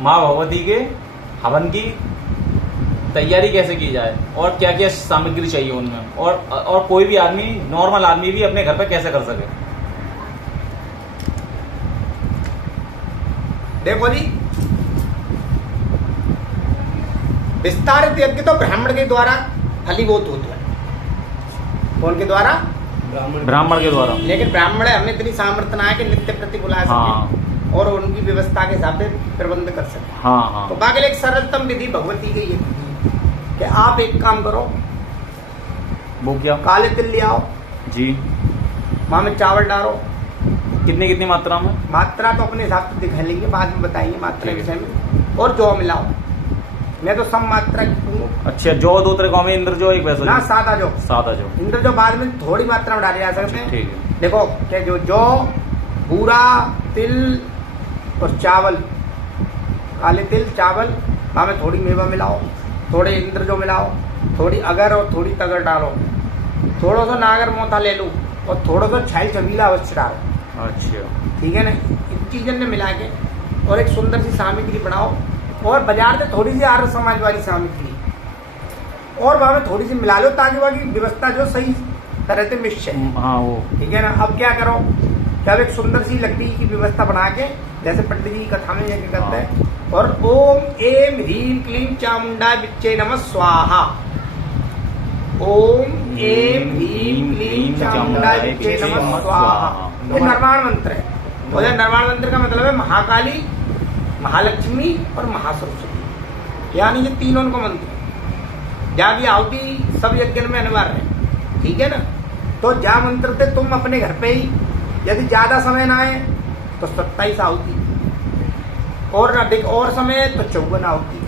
माँ भगवती के हवन की तैयारी कैसे की जाए और क्या क्या सामग्री चाहिए उनमें, और कोई भी आदमी, नॉर्मल आदमी भी अपने घर पे कैसे कर सके। देखो जी, विस्तारित यज्ञ तो ब्राह्मण के द्वारा फलीभूत होता है। कौन के द्वारा? ब्राह्मण के द्वारा। लेकिन ब्राह्मण हमें इतनी सामर्थ्य ना है कि नित्य प्रति बुला सके और उनकी व्यवस्था के हिसाब से प्रबंध कर सके। हाँ। तो बाकी एक सरलतम विधि भगवती की ये कि आप एक काम करो, वो क्या? काले तिल ले आओ जी, वहां में चावल डालो। कितनी मात्रा में? मात्रा तो अपने हिसाब से दिखा लेंगे, बाद में बताएंगे मात्रा के विषय में। और जौ मिलाओ, मैं तो सम मात्रा की दूंगा। अच्छा, जौ दो तरह में, इंद्र जौ एक वैसा ना, सादा जौ। सादा जौ। इंद्र जौ बाद में थोड़ी मात्रा में डाले जा सकते हैं। ठीक है। देखो क्या, जो जौ, बूरा तिल और चावल, काले तिल चावल, वहां में थोड़ी मेवा मिलाओ, थोड़े इंद्र जौ मिलाओ, थोड़ी अगर और थोड़ी तगर डालो, थोड़ा सा नागर मोथा ले लो और थोड़ा सा छैल छबीला अवश्य डालो। अच्छा, ठीक है ना। इन चीजों ने मिला के और एक सुंदर सी सामग्री बनाओ और बाजार से थोड़ी सी आर्य समाज वाली सामग्री और वहां में थोड़ी सी मिला लो ताकि वहां की व्यवस्था जो सही तरह से मिश्र है। हाँ वो ठीक है ना। अब क्या करो, जब एक सुंदर सी लकड़ी की व्यवस्था बना के, जैसे पंडित जी की कथा में ये करते हैं, और ओम एम ह्रीम क्लीम चामुंडा बिच्चे नमः स्वाहा, ओम एम ह्रीम क्लीम चामुंडा बिच्चे नमः स्वाहा, ये निर्माण मंत्र है। और यह निर्माण मंत्र का मतलब है महाकाली, महालक्ष्मी और महासरस्वती, यानी ये तीनों का मंत्र है। जा की आहुति सब यज्ञ में अनिवार्य है। ठीक है ना। तो जा मंत्र से तुम अपने घर पे ही, यदि ज्यादा समय ना आए तो 27 आहुति, और अधिक और समय तो 54 आहुति,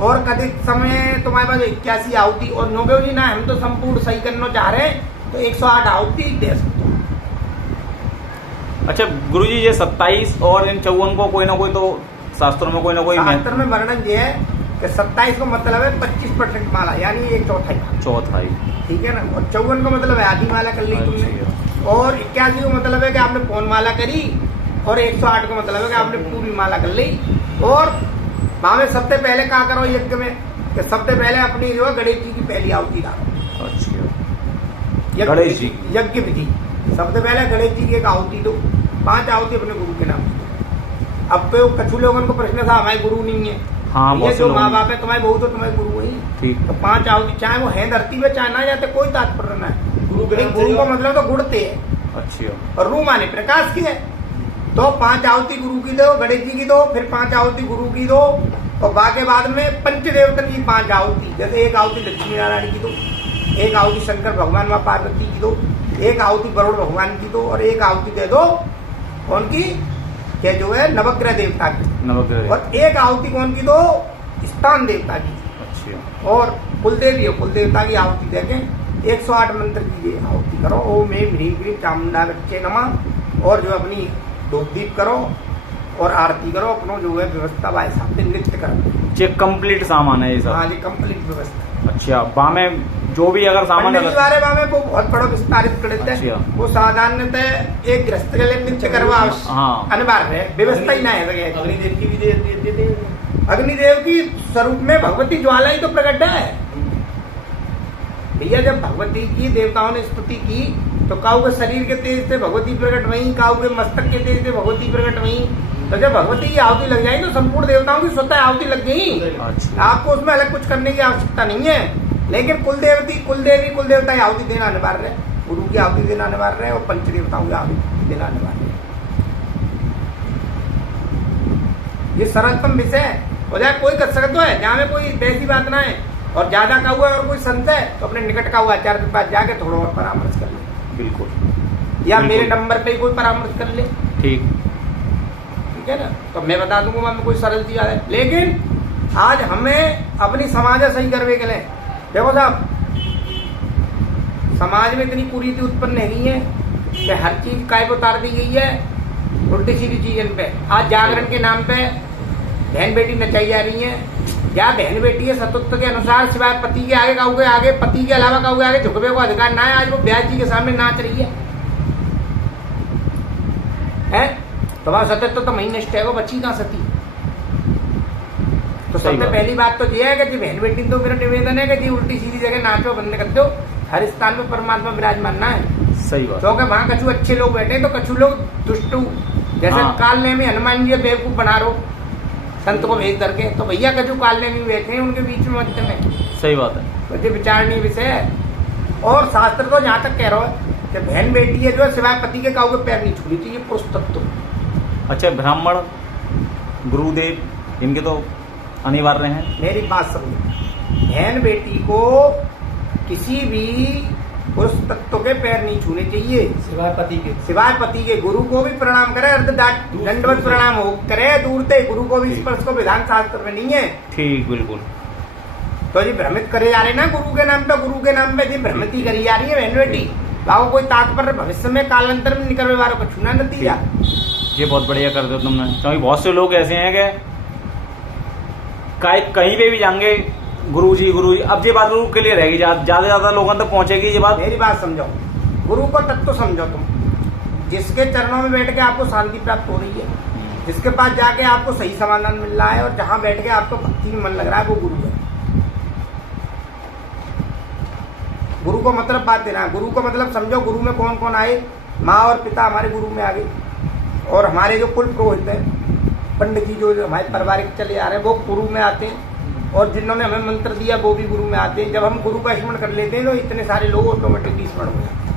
और अधिक समय तुम्हारे पास 81 आहुति, और नोबे जी ना हम तो संपूर्ण सही करना चाह रहे हैं तो 108 आहुति दे सकते हो। अच्छा गुरुजी, ये 27 और इन 54 को कोई ना कोई तो शास्त्रों में कोई ना कोई शास्त्र में वर्णन ये है कि 27 का मतलब है 25% माला, यानी एक चौथाई। ठीक है ना। और 54 का मतलब है आधी माला कर ली तुमने, और 81 का मतलब है कि आपने पौन माला करी, और 108 का मतलब है कि आपने पूरी माला कर ली। और वहां में सबसे पहले क्या करो यज्ञ में कि सबसे पहले अपनी जो है गणेश जी की पहली आहुति डालो। अच्छा, गणेश जी यज्ञ विधि, सबसे पहले गणेश जी की एक आहुति दो, 5 आहुति अपने गुरु के नाम। अब तो कछु लोगों को प्रश्न था हमारे गुरु नहीं है। हाँ, ये जो माँ बाप है तुम्हारे बहू तो तुम्हारे गुरु वही। ठीक। तो 5 आहुति, चाहे वो है धरती में चाहे ना जाते, कोई तात्पर्य ना है। गुरु का मतलब तो गुड़ते है। अच्छा। और रू माने प्रकाश की है। तो 5 आहुति गुरु की दो, गणेश जी की दो, फिर 5 आहुति गुरु की दो, और बाकी बाद में पंचदेवतन की 5 आहुति, जैसे एक आहुति लक्ष्मी नारायण की दो, एक आहुति शंकर भगवान माँ पार्वती की दो, एक आहुति वरुण भगवान की दो, और एक आहुति दे दो कौन की, क्या जो है नवग्रह देवता की, नवग्रह, और एक आहुति कौन की दो, स्थान देवता की। अच्छा। और कुलदेवी हो, कुल देवता की आहुति देके 108 मंत्र की आहुति करो। ओम एम ह्रीम क्लीम चामुंडा बच्चे नमः, और जो अपनी धूप दीप करो और आरती करो, अपनो जो है व्यवस्था भाई साहब से नृत्य करो। ये कंप्लीट सामान है ये सब? हाँ जी, कंप्लीट व्यवस्था। अच्छा, बामें जो भी अगर सामान पंडित जी बारे बामें वो बहुत बड़ा विस्तारित करते हैं। अच्छा। वो साधारणतः एक गृहस्थ के लिए नित्य करवा अनिवार्य है, व्यवस्था ही ना है। अग्निदेव की भी अग्निदेव की स्वरूप में भगवती ज्वाला ही तो प्रकट है भैया। जब भगवती की देवताओं ने स्तुति की तो काऊ के शरीर के तेज से भगवती प्रकट वहीं, काऊ के मस्तक के तेज से भगवती प्रकट वहीं। तो जब भगवती की आहुति लग जाएगी तो संपूर्ण देवताओं की स्वतः आहुति लग गई। अच्छा। आपको उसमें अलग कुछ करने की आवश्यकता नहीं है। लेकिन कुलदेवी कुल देवता की आहुति देना अनिवार्य है, गुरु की आहुति देना अनिवार्य है, और पंच देवताओं की आहुति देना अनिवार्य है। ये सरलतम विषय है, हो जाए कोई कर सकता है, जहाँ में कोई वैसी बात ना है। और ज्यादा का हुआ और कोई संशय तो अपने निकट का हुआ आचार्य के पास जाके थोड़ा और परामर्श कर ले। बिल्कुल। या मेरे नंबर पे कोई परामर्श कर ले। ठीक है ना। तो मैं बता दूंगा वहां में कोई सरल चीज है। लेकिन आज हमें अपनी समाज सही करने के लिए, देखो साहब, समाज में इतनी कुरीति उत्पन्न नहीं है कि हर चीज काय को उतार दी गई है उल्टी सीधी चीजन पे। आज जागरण के नाम पे बहन बेटी नचाई जा रही है। क्या बहन बेटी है सतत्व के अनुसार सिवाय पति के आगे काऊ के आगे, पति के अलावा काऊ के आगे झुकने को अधिकार ना है। आज वो ब्याज जी के सामने नाच रही है? तो वहां सतत्व तो मही नष्ट है, वो बची कहां सती। तो सही सबसे बात। पहली बात तो ये है कि जी बहन बेटी तो मेरा निवेदन है कि जी उल्टी सीधी जगह नाचो बंद कर दो, हर स्थान में परमात्मा विराजमान ना है। सही बात। क्योंकि वहाँ कछु अच्छे लोग बैठे हैं, तो कछु लोग दुष्ट, जैसे हाँ। काल नेमी हनुमान जी बेवकूफ बना रो संत को भेज करके, तो भैया कछु काल नेमी बैठे हैं उनके बीच में मंच में, सही बात है। तो ये विचारणीय विषय है। और शास्त्र तो जहाँ तक कह रहा है कि बहन बेटी है जो है सिवाय पति के काऊ के पैर नहीं छूनी चाहिए, पुरुष तत्व। अच्छा, ब्राह्मण गुरुदेव इनके तो अनिवार्य हैं। मेरी बात समझो, बहन बेटी को किसी भी पुरुष तत्व के पैर नहीं छूने चाहिए सिवाय पति के। सिवाय पति के। गुरु को भी प्रणाम करे, अर्ध दंडवत प्रणाम हो करे दूर से, गुरु को भी स्पर्श को विधान शास्त्र में नहीं है। ठीक, बिल्कुल। तो जी भ्रमित करे जा रहे ना गुरु के नाम पे, गुरु के नाम पे जी भ्रमित करी जा रही है बहन बेटी। बाबू कोई तात्पर्य भविष्य में कालांतर में निकलने वालों को छूना नतीजा। ये बहुत बढ़िया कर दो तुमने, क्योंकि बहुत से लोग ऐसे हैं कि कहीं पे भी जाएंगे गुरुजी, अब ये बात गुरु के लिए रहेगी, ज्यादा से ज्यादा लोगों तक पहुंचेगी ये बात। मेरी बात समझो, गुरु को तत्व समझो तुम, जिसके चरणों में बैठ के आपको शांति प्राप्त हो रही है, जिसके पास जाके आपको सही समाधान मिल रहा है और जहां बैठ के आपको भक्ति में मन लग रहा है, वो गुरु है। गुरु को मतलब बात देना, गुरु को मतलब समझो, गुरु में कौन कौन आए, माँ और पिता हमारे गुरु में आ गए, और हमारे जो कुल पुरोहित हैं, पंडित जी जो हमारे पारिवारिक चले आ रहे हैं, वो गुरु में आते हैं, और जिन्होंने हमें मंत्र दिया वो भी गुरु में आते हैं। जब हम गुरु का स्मरण कर लेते हैं तो इतने सारे लोग ऑटोमेटिकली स्मरण हो जाते हैं।